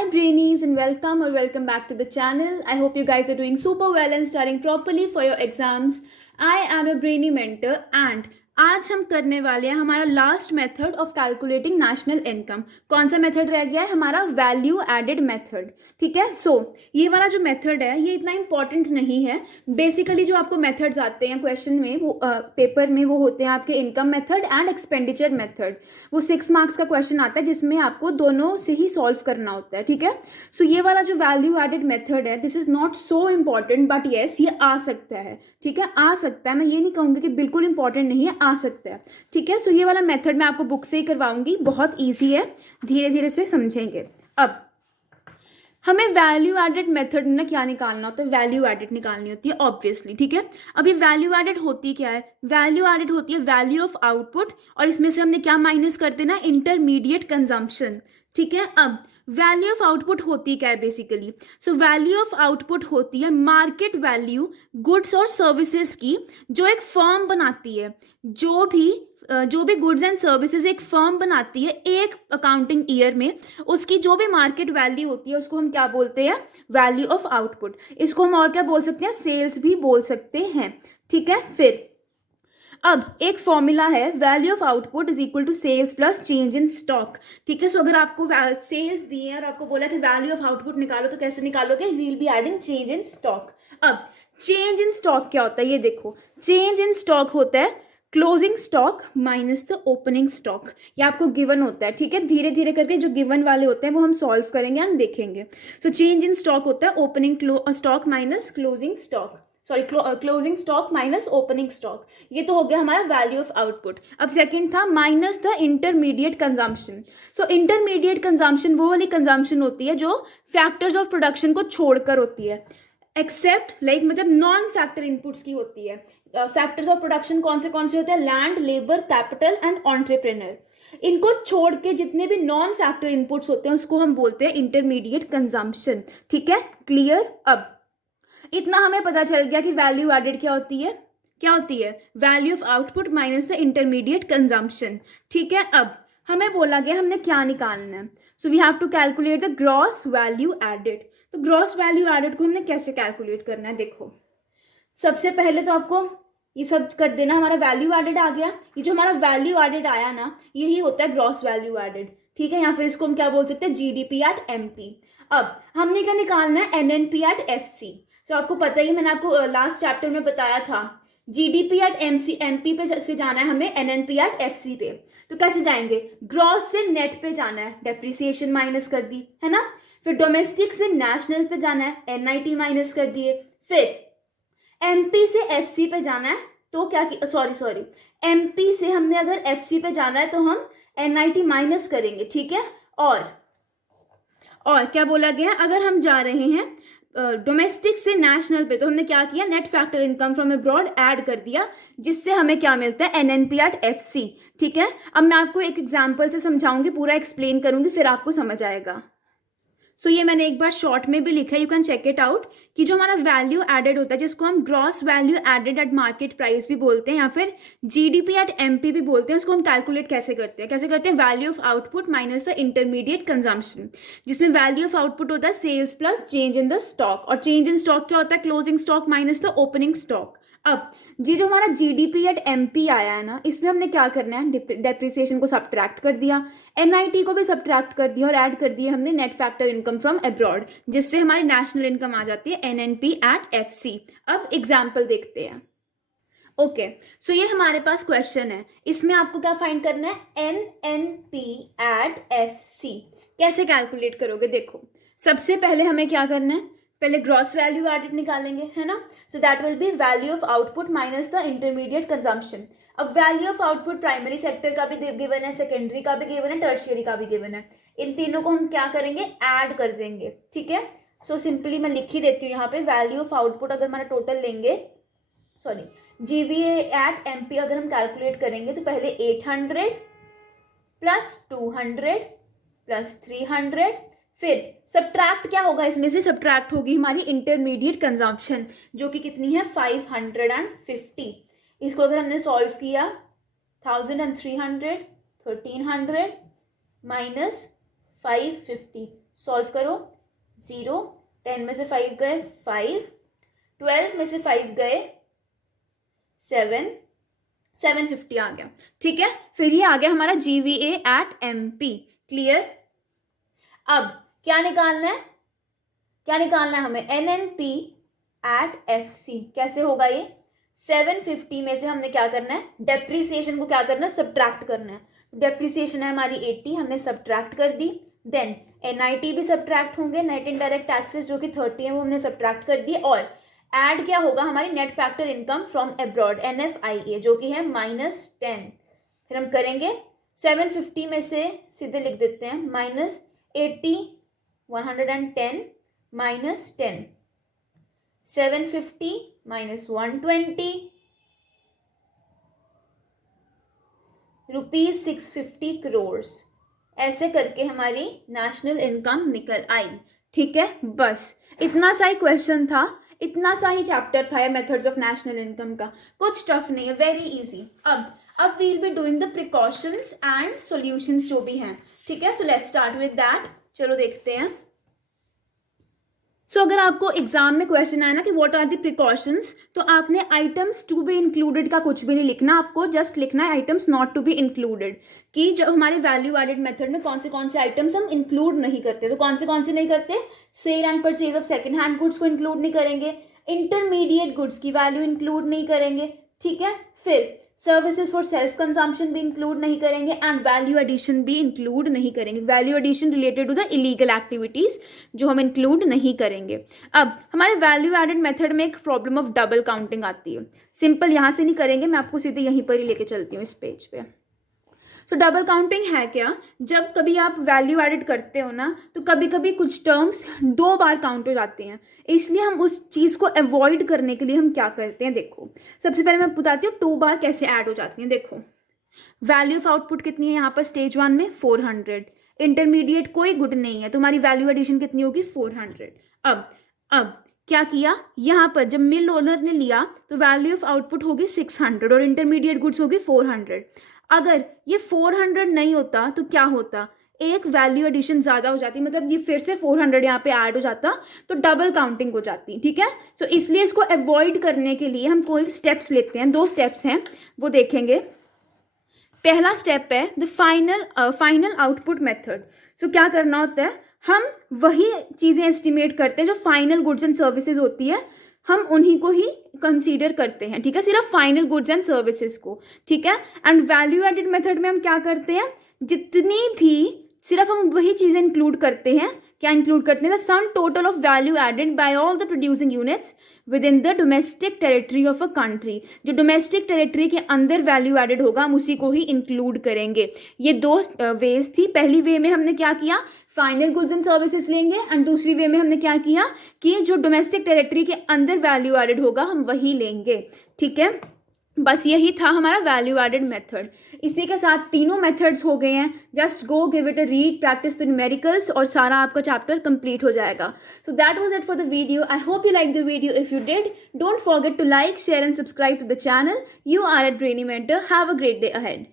Hi Brainies and welcome back to the channel. I hope you guys are doing super well and studying properly for your exams. I am a Brainy mentor and आज हम करने वाले हैं हमारा last method of calculating national income. कौन सा method रह गया है? हमारा वैल्यू एडेड मेथड. ठीक है. ये वाला जो मेथड है ये इतना इंपॉर्टेंट नहीं है. बेसिकली जो आपको मेथड्स आते हैं क्वेश्चन में वो पेपर में वो होते हैं आपके income method and expenditure method. वो 6 मार्क्स का क्वेश्चन आता है जिसमें आपको दोनों से ही सॉल्व करना होता है. ठीक है. ये वाला जो वैल्यू एडेड मेथड है this is not so important but yes ये आ सकता है. ठीक है. आ सकता है. मैं ये नहीं कहूँगी कि बिल्कुल इंपॉर्टेंट नहीं है, आ सकता है. ठीक है. ये वाला मेथड मैं आपको बुक से ही करवाऊंगी. बहुत ईजी है, धीरे धीरे से समझेंगे. अब हमें वैल्यू एडेड मेथड में क्या निकालना होता है? वैल्यू एडेड निकालनी होती है ऑब्वियसली. ठीक है. अब ये वैल्यू एडेड होती क्या है? वैल्यू एडेड होती है वैल्यू ऑफ आउटपुट और इसमें से हमने क्या माइनस कर देना? Intermediate consumption. ठीक है. अब वैल्यू ऑफ आउटपुट होती क्या है बेसिकली? वैल्यू ऑफ आउटपुट होती है मार्केट वैल्यू गुड्स और सर्विसेज की जो एक फर्म बनाती है. जो भी गुड्स एंड सर्विसेज एक फर्म बनाती है एक अकाउंटिंग ईयर में, उसकी जो भी मार्केट वैल्यू होती है उसको हम क्या बोलते हैं? Value of output. इसको हम और क्या बोल सकते हैं? सेल्स भी बोल सकते हैं. ठीक है. फिर अब एक फॉर्मूला है value of output is equal to sales plus change in stock. ठीक है. अगर आपको सेल्स दिए हैं और आपको बोला कि वैल्यू ऑफ आउटपुट निकालो तो कैसे निकालोगे? We will be adding change in stock. अब चेंज इन स्टॉक क्या होता है ये देखो. चेंज इन स्टॉक होता है closing stock minus the opening stock. ये आपको गिवन होता है. ठीक है. धीरे धीरे करके जो गिवन वाले होते हैं वो हम सॉल्व करेंगे एंड देखेंगे. चेंज इन स्टॉक होता है opening stock minus closing stock. Closing stock minus opening stock. ये तो हो गया हमारा वैल्यू ऑफ आउटपुट. अब सेकंड था minus the intermediate consumption. Intermediate consumption वो वाली कंजम्पशन होती है जो फैक्टर्स ऑफ प्रोडक्शन को छोड़कर होती है. एक्सेप्ट मतलब नॉन फैक्टर इनपुट्स की होती है. फैक्टर्स ऑफ प्रोडक्शन कौन से होते हैं? Land, labour, capital and entrepreneur. इनको छोड़ के जितने भी नॉन फैक्टर इनपुट्स होते हैं उसको हम बोलते हैं इंटरमीडिएट कंजम्पशन. ठीक है. क्लियर. अब इतना हमें पता चल गया कि वैल्यू एडेड क्या होती है. क्या होती है? Value of output minus the intermediate consumption. ठीक है. अब हमें बोला गया हमने क्या निकालना है. We have to calculate the gross value added. तो ग्रॉस वैल्यू एडेड को हमने कैसे कैलकुलेट करना है? देखो, सबसे पहले तो आपको ये सब कर देना. हमारा वैल्यू एडेड आ गया. ये जो हमारा वैल्यू एडेड आया ना यही होता है ग्रॉस वैल्यू एडेड. ठीक है. या फिर इसको हम क्या बोल सकते हैं? GDP at MP. अब हमने क्या निकालना है? NNP at FC. तो आपको पता ही, मैंने आपको लास्ट चैप्टर में बताया था जीडीपी एट एमपी पे से जाना है हमें एनएनपी एट एफसी पे. तो कैसे जाएंगे? ग्रॉस से नेट पे जाना है, डेप्रिसिएशन माइनस कर दी है ना. फिर डोमेस्टिक से नेशनल पे जाना है, एनआईटी माइनस कर दिए. फिर एमपी से एफसी पे जाना है तो क्या सॉरी एमपी से हमने अगर एफसी पे जाना है तो हम एनआईटी माइनस करेंगे. ठीक है. और क्या बोला गया? अगर हम जा रहे हैं डोमेस्टिक से नेशनल पे तो हमने क्या किया? Net factor income from abroad add कर दिया जिससे हमें क्या मिलता है? NNP at FC. ठीक है. अब मैं आपको एक एग्जांपल से समझाऊंगी, पूरा एक्सप्लेन करूंगी, फिर आपको समझ आएगा. ये मैंने एक बार शॉर्ट में भी लिखा है, you can check it out. कि जो हमारा वैल्यू एडेड होता है जिसको हम gross value added at market price भी बोलते हैं या फिर जीडीपी एट एमपी भी बोलते हैं, उसको हम कैलकुलेट कैसे करते हैं? Value of output minus the intermediate consumption, जिसमें वैल्यू ऑफ आउटपुट होता है sales plus change in the stock. और चेंज इन स्टॉक क्या होता है? Closing stock minus the opening stock. अब ये जो हमारा जीडीपी एट एमपी आया है ना, इसमें हमने क्या करना है? डेप्रिसिएशन को सब्ट्रैक्ट कर दिया, एनआईटी को भी सब्ट्रैक्ट कर दिया और ऐड कर दिया हमने net factor income from abroad, जिससे हमारी नेशनल इनकम आ जाती है एनएनपी एट एफसी. अब एग्जाम्पल देखते हैं. ओके. ये हमारे पास क्वेश्चन है, इसमें आपको क्या फाइंड करना है? NNP at FC. कैसे कैलकुलेट करोगे? देखो, सबसे पहले हमें क्या करना है? पहले ग्रॉस वैल्यू एडेड निकालेंगे है ना. That will be value of output minus the intermediate consumption. अब value of output primary sector का भी गिवन है, सेकेंडरी का भी गिवन है, टर्शियरी का भी गिवन है. इन तीनों को हम क्या करेंगे? ऐड कर देंगे. ठीक है. सिंपली मैं लिख ही देती हूँ यहाँ पे. वैल्यू ऑफ आउटपुट अगर हमारा टोटल लेंगे, जीवीए एट एमपी अगर हम कैलकुलेट करेंगे तो पहले 800 प्लस 200 प्लस 300. फिर सब्ट्रैक्ट क्या होगा? इसमें से सब्ट्रैक्ट होगी हमारी इंटरमीडिएट कंजम्पशन जो कि कितनी है? 550. इसको अगर हमने सॉल्व किया 1300 माइनस 550 सॉल्व करो, 0, 10 में से 5 गए 5, 12 में से 5 गए 7, 750 आ गया। ठीक है, फिर ये आ गया हमारा GVA at MP। क्लियर। अब क्या निकालना है, क्या निकालना है हमें, NNP at FC। कैसे होगा ये, 750 में से हमने क्या करना है, डेप्रीसिएशन को क्या करना है, सब्ट्रैक्ट करना है। डेप्रीसिएशन है हमारी 80, हमने सब्ट्रैक्ट कर दी। देन NIT भी सब्ट्रैक्ट होंगे, नेट इनडायरेक्ट टैक्सेस जो कि 30 है वो हमने सब्ट्रैक्ट कर दिए। और ऐड क्या होगा, हमारी net factor income from abroad NFIA जो कि है -10। फिर हम करेंगे 750 में से सीधे लिख देते हैं -80, 110 -10, 750 -120 रुपीज 650 करोड़। ऐसे करके हमारी नेशनल इनकम निकल आई। ठीक है, बस इतना सा ही क्वेश्चन था, इतना सा ही चैप्टर था ये मेथड्स ऑफ नेशनल इनकम का, कुछ टफ नहीं है, वेरी इजी। अब we will be doing the precautions and solutions जो भी हैं। ठीक है, so let's start with that. चलो देखते हैं। सो अगर आपको एग्जाम में क्वेश्चन आया ना कि व्हाट आर द प्रिकॉशंस, तो आपने आइटम्स टू बी इंक्लूडेड का कुछ भी नहीं लिखना, आपको जस्ट लिखना है items not to be included, कि जो हमारे वैल्यू एडेड मेथड में कौन से आइटम्स हम इंक्लूड नहीं करते। तो कौन से नहीं करते, sale and purchase of second hand goods को इंक्लूड नहीं करेंगे, इंटरमीडिएट गुड्स की वैल्यू इंक्लूड नहीं करेंगे। ठीक है, फिर सर्विसेज फॉर सेल्फ कंजम्पशन भी इंक्लूड नहीं करेंगे एंड वैल्यू एडिशन भी इंक्लूड नहीं करेंगे। Value addition related to the illegal activities जो हम इंक्लूड नहीं करेंगे। अब हमारे वैल्यू एडेड मेथड में एक प्रॉब्लम ऑफ डबल काउंटिंग आती है। सिंपल यहाँ से नहीं करेंगे, मैं आपको सीधे यहीं पर ही लेके चलती हूँ इस पेज पे। सो डबल काउंटिंग है क्या, जब कभी आप वैल्यू एडेड करते हो ना, तो कभी कभी कुछ टर्म्स 2 बार काउंट हो जाते हैं, इसलिए हम उस चीज़ को अवॉइड करने के लिए हम क्या करते हैं। देखो, सबसे पहले मैं बताती हूँ 2 बार कैसे ऐड हो जाती हैं। देखो, वैल्यू ऑफ आउटपुट कितनी है यहाँ पर, स्टेज 1 में 400, इंटरमीडिएट कोई गुड नहीं है, तो हमारी वैल्यू एडिशन कितनी होगी 400। अब क्या किया, यहाँ पर जब मिल ओनर ने लिया तो वैल्यू ऑफ आउटपुट होगी 600 और इंटरमीडिएट गुड्स होगी 400। अगर ये 400 नहीं होता तो क्या होता, एक वैल्यू एडिशन ज़्यादा हो जाती, मतलब ये फिर से 400 यहाँ पे ऐड हो जाता, तो डबल काउंटिंग हो जाती। ठीक है, तो इसलिए इसको अवॉइड करने के लिए हम कोई स्टेप्स लेते हैं, 2 स्टेप्स हैं वो देखेंगे। पहला स्टेप है द फाइनल आउटपुट मेथड। सो क्या करना होता है, हम वही चीज़ें एस्टिमेट करते हैं जो फाइनल गुड्स एंड सर्विसेज होती है, हम उन्हीं को ही कंसीडर करते हैं। ठीक है, सिर्फ फाइनल गुड्स एंड सर्विसेज को। ठीक है, एंड वैल्यू एडेड मेथड में हम क्या करते हैं, जितनी भी सिर्फ हम वही चीज़ें इंक्लूड करते हैं। क्या इंक्लूड करते हैं, the sum total of value added by all the producing units within the domestic territory of a country. जो डोमेस्टिक टेरिटरी के अंदर वैल्यू एडेड होगा हम उसी को ही इंक्लूड करेंगे। ये 2 वेज थी। पहली वे में हमने क्या किया, फाइनल गुड्स एंड सर्विसेज लेंगे, एंड दूसरी वे में हमने क्या किया कि जो डोमेस्टिक टेरिटरी के अंदर वैल्यू एडेड होगा हम वही लेंगे। ठीक है, बस यही था हमारा वैल्यू एडेड मेथड। इसी के साथ तीनों मेथड्स हो गए हैं। Just go give it a read, practice the numericals और सारा आपका चैप्टर कंप्लीट हो जाएगा। So that was it for the video. I hope you like the video. If you did, don't forget to like, share and subscribe to the channel. You are at Brainy Mentor. Have a great day ahead.